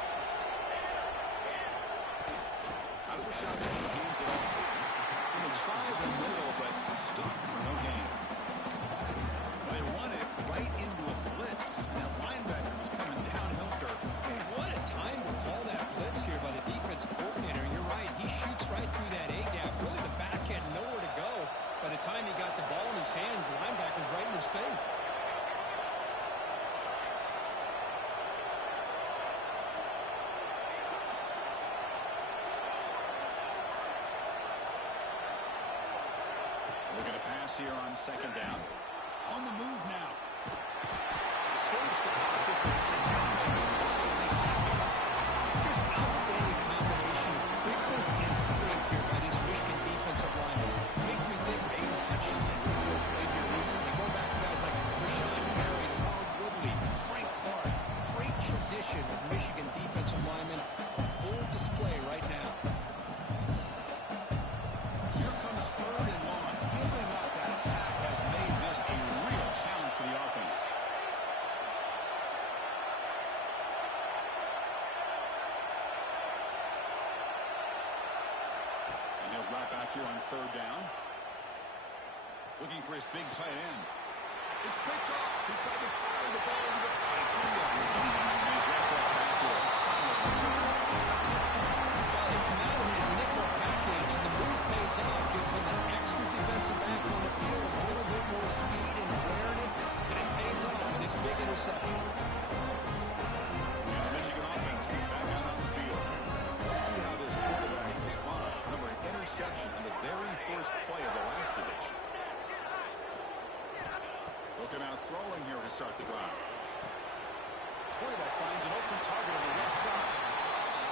Out of the shotgun, he hands it off. And they try the middle, but stuck for no gain. They run it right into a blitz. That linebacker was coming downhill, Kirk. Man, what a time to call that blitz here by the defensive coordinator. You're right, he shoots right through that A-gap. Really, the back had nowhere to go. By the time he got the ball in his hands, the linebacker's right in his face. Looking to pass here on second down. On the move now. Escapes the pocket. Just outstanding combination of quickness and strength here by this Michigan defensive lineman. Makes me think of Aiden Hutchinson, who has played here recently. Go back to guys like Rashawn Perry, Howard Woodley, Frank Clark. Great tradition of Michigan defensive linemen on full display right now. Here comes third and long. Giving up that sack has made this a real challenge for the offense. And he'll drop back here on third down. Looking for his big tight end. It's picked off. He tried to fire the ball into the tight window. And he's wrapped up after a solid return. Well, they come out in that nickel package, and the move pays off, gives them an extra defensive back on the field, a little bit more speed and awareness, and it pays off with this big interception. And the Michigan offense comes back out on the field. Let's see how this quarterback responds. Remember, an interception on the very first play of the last possession. Looking out throwing here to start the drive. Quarterback finds an open target on the left side.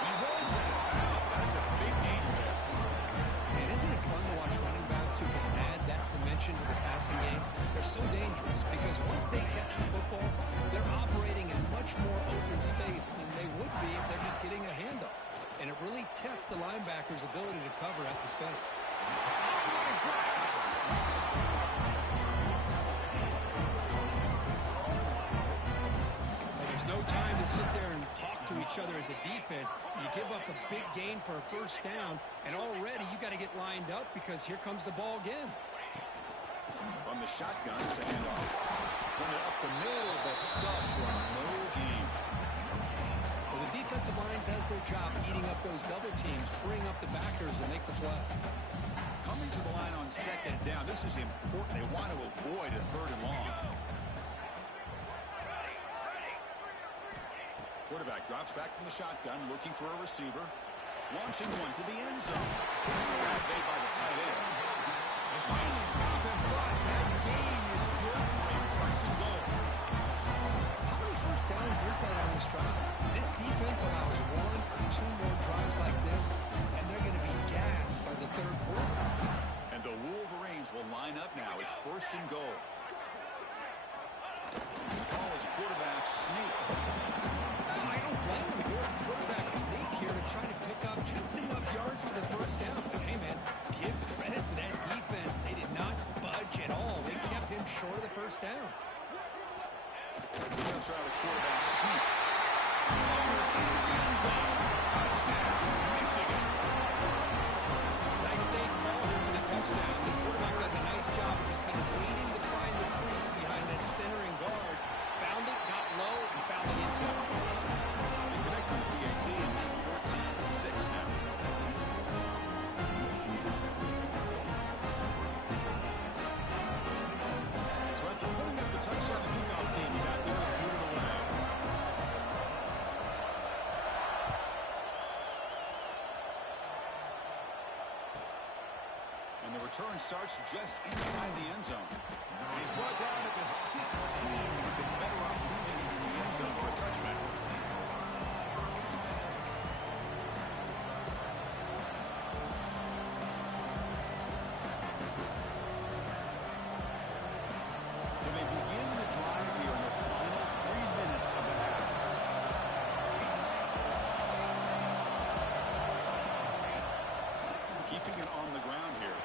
He rolls that out. That's a big gain there. And isn't it fun to watch running backs who can add that dimension to the passing game? They're so dangerous because once they catch the football, they're operating in much more open space than they would be if they're just getting a handoff. And it really tests the linebacker's ability to cover at the space. There's no time to sit there and talk to each other as a defense. You give up a big gain for a first down, and already you got to get lined up because here comes the ball again. From the shotgun to hand off. Run it up the middle, but stuck for no gain. Well, the defensive line does their job eating up those double teams, freeing up the backers to make the play. Coming to the line on second down. This is important. They want to avoid a third and long. Quarterback drops back from the shotgun, looking for a receiver. Launching one to the end zone. Grab made by the tight end. They finally stop him, but that gain is good for a first and goal. How many first downs is that on this drive? This defense allows one or two more drives like this, and they're going to be gassed by the third quarter. And the Wolverines will line up now. It's first and goal. The call is quarterback sneak. I don't blame him to go with quarterback sneak here to try to pick up just enough yards for the first down. But hey, man, give credit to that defense. They did not budge at all. They kept him short of the first down. They're going to try the quarterback sneak. Into the end zone. Touchdown, Michigan. Nice safe call here for the touchdown. The quarterback does a nice job of just kind of waiting to find the crease behind that centering guard. Found it, got low, and found the end zone. They connect to the PAT and make return starts just inside the end zone. And he's brought down at the 16. He'd been better off leaving it in the end zone for a touchback. So they begin the drive here in the final 3 minutes of the half. Keeping it on the ground here.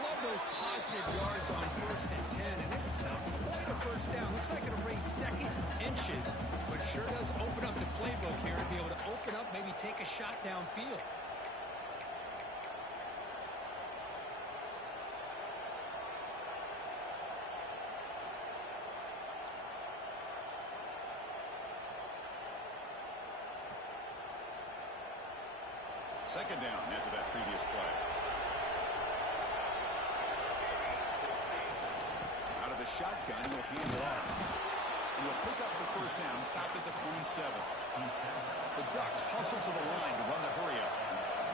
Love those positive yards on 1st and 10, and it's not quite a first down. Looks like it'll bring second inches, but sure does open up the playbook here to be able to open up, maybe take a shot downfield. Second down after that previous play. Out of the shotgun, he'll hand it off. And he'll pick up the first down, stop at the 27. The Ducks hustle to the line to run the hurry-up.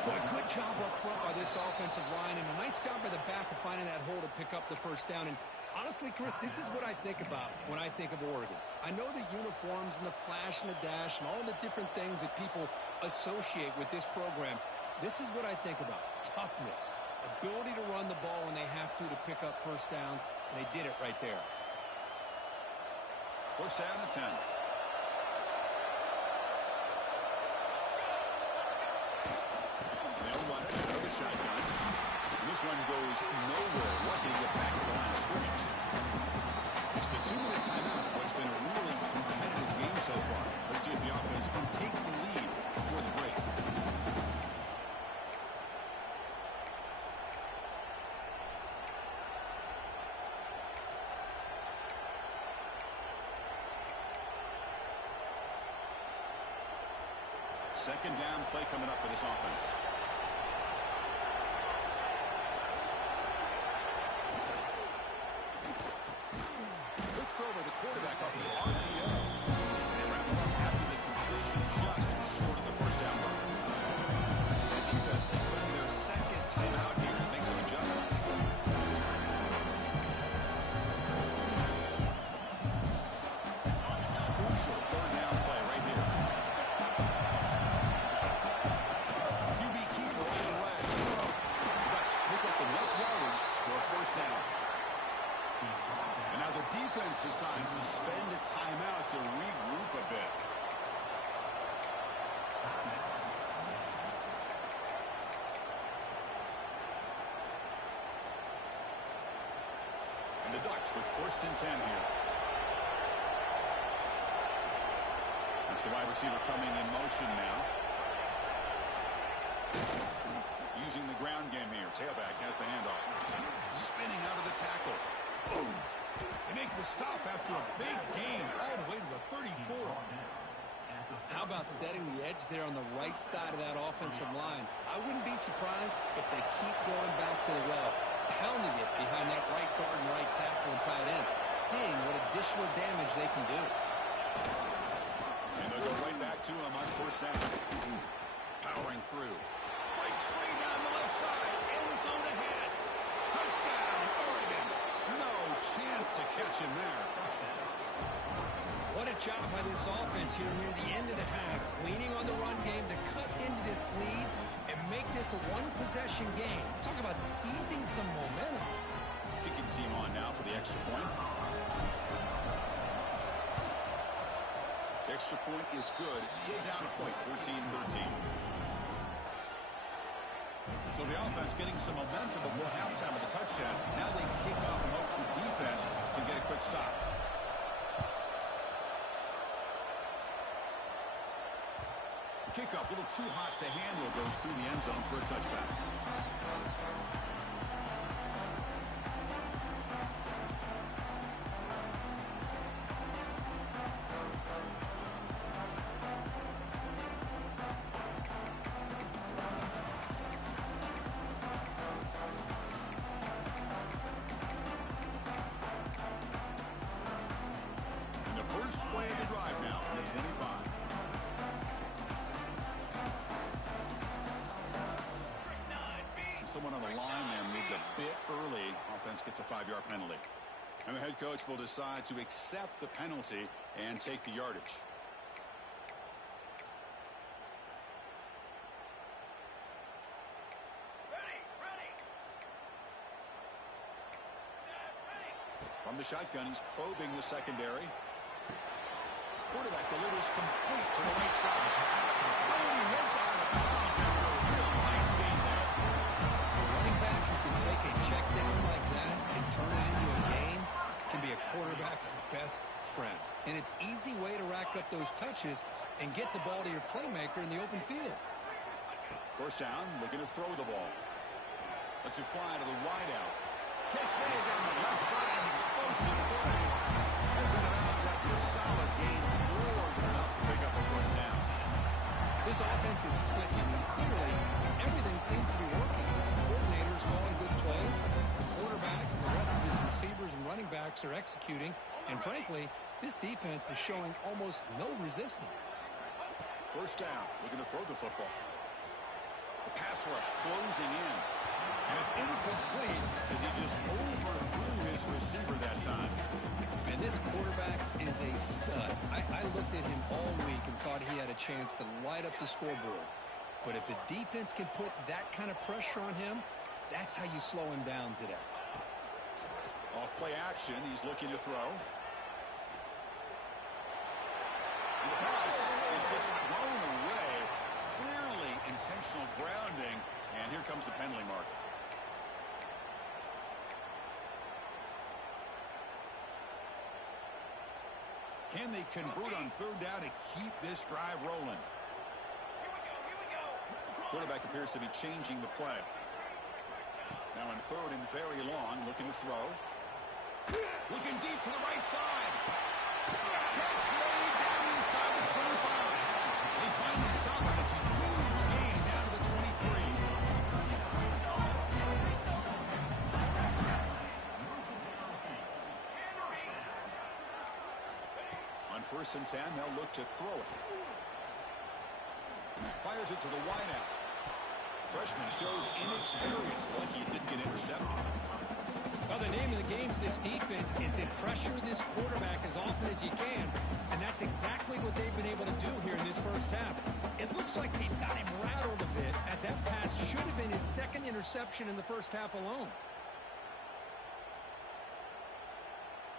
Boy, good job up front by this offensive line, and a nice job by the back of finding that hole to pick up the first down. And honestly, Chris, this is what I think about when I think of Oregon. I know the uniforms and the flash and the dash and all the different things that people associate with this program. This is what I think about. Toughness. Ability to run the ball when they have to pick up first downs, and they did it right there. First down and 10. They'll run it out of the shotgun. This one goes nowhere. Lucky to get back to the line of scrimmage. It's the 2-minute timeout. What's been a really competitive game so far. Let's see if the offense can take the lead before the break. Second down play coming up for this offense. Quick throw by the quarterback off the RBC. They wrap him up after the completion just short of the first down mark. The defense will spend their second timeout here and make some adjustments. Crucial third down play right here. QB keeper all the way. Ducks pick up enough yardage for a first down. And now the defense decides to spend a timeout to regroup a bit. And the Ducks with first and 10 here. That's the wide receiver coming in motion now. Using the ground game here. Tailback has the handoff. Spinning out of the tackle. Boom. They make the stop after a big gain all the way to the 34. How about setting the edge there on the right side of that offensive line? I wouldn't be surprised if they keep going back to the well, pounding it behind that right guard and right tackle and tight end, seeing what additional damage they can do. And they'll go right back to him on first down. Powering through. Breaks free down the left side. End zone ahead. Touchdown, Oregon. No chance to catch him there. What a job by this offense here near the end of the half, leaning on the run game to cut into this lead and make this a one-possession game. Talk about seizing some momentum. Kicking team on now for the extra point. The extra point is good. Still down a point, 14-13. So the offense getting some momentum before halftime of the touchdown. Now they kick off and hopes the defense can get a quick stop. The kickoff a little too hot to handle, goes through the end zone for a touchback. And the first play of the drive now from the 25. Brick 9, B. gets a 5-yard penalty. And the head coach will decide to accept the penalty and take the yardage. From the shotgun, he's probing the secondary. Quarterback delivers complete to the right side. Brady heads out of bounds after a real nice gain there. A running back who can take a check down like that and turn it into a gain can be a quarterback's best friend. And it's an easy way to rack up those touches and get the ball to your playmaker in the open field. First down, looking to throw the ball. Lets it fly to the wideout. Catch made down the left side. Explosive play. Heads out of bounds after a solid gain. More than enough to pick up a first down. This offense is clicking, and clearly everything seems to be working. The coordinator's calling good plays. The quarterback and the rest of his receivers and running backs are executing. And frankly, this defense is showing almost no resistance. First down, looking to throw the football. The pass rush closing in. And it's incomplete as he just overthrew his receiver that time. And this quarterback is a stud. I looked at him all week and thought he had a chance to light up the scoreboard. But if the defense can put that kind of pressure on him, that's how you slow him down today. Off play action, he's looking to throw. And the pass is just thrown away. Clearly intentional grounding. And here comes the penalty mark. Can they convert on third down to keep this drive rolling? Here we go. Quarterback appears to be changing the play. Now in third and very long, looking to throw. Looking deep to the right side. Catch made down inside the 25. They finally stop him. It's a huge gain down to the 23. On 1st and 10, they'll look to throw it. Fires it to the wideout. Freshman shows inexperience. Lucky it didn't get intercepted. Well, the name of the game for this defense is to pressure this quarterback as often as you can, and that's exactly what they've been able to do here in this first half. It looks like they've got him rattled a bit, as that pass should have been his second interception in the first half alone.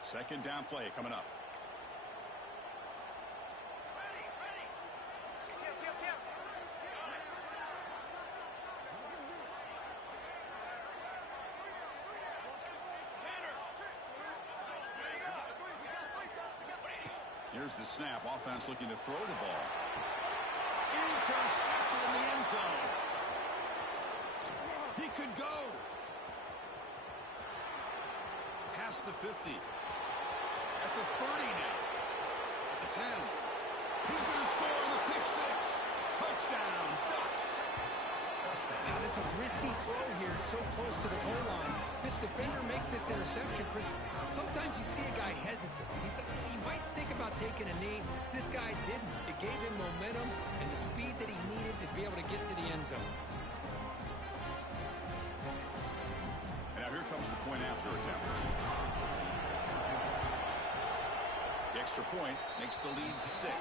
Second down play coming up. Here's the snap. Offense looking to throw the ball. Intercepted in the end zone. He could go. Past the 50. At the 30 now. At the 10. He's going to score on the pick six. Touchdown, Ducks. Now, there's a risky throw here so close to the goal line. This defender makes this interception, Chris. Sometimes you see a guy hesitant. He might think about taking a knee. This guy didn't. It gave him momentum and the speed that he needed to be able to get to the end zone. And now here comes the point after attempt. The extra point makes the lead 6.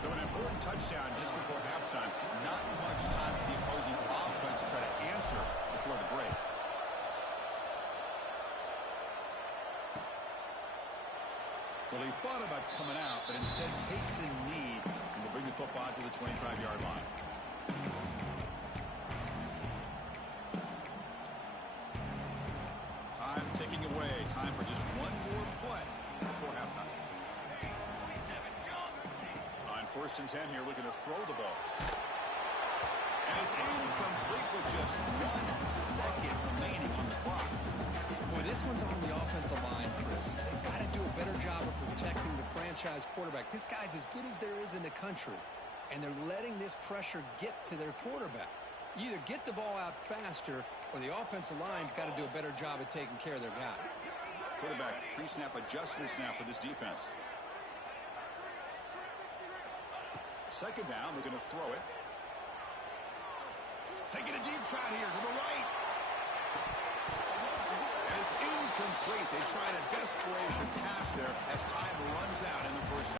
So an important touchdown just before halftime. Not much time for the opposing offense to try to answer before the break. Well, he thought about coming out, but instead takes a knee and will bring the football to the 25-yard line. Time ticking away. Time for just one more play before halftime. On 1st and 10 here, looking to throw the ball. And it's incomplete with just 1 second remaining on the clock. Boy, this one's on the offensive line, Chris. They've got to do a better job of protecting the franchise quarterback. This guy's as good as there is in the country, and they're letting this pressure get to their quarterback. You either get the ball out faster, or the offensive line's got to do a better job of taking care of their guy. Quarterback pre-snap adjustment snap for this defense. Second down, we're going to throw it. Taking a deep shot here to the right. And it's incomplete. They tried a desperation pass there as time runs out in the first half.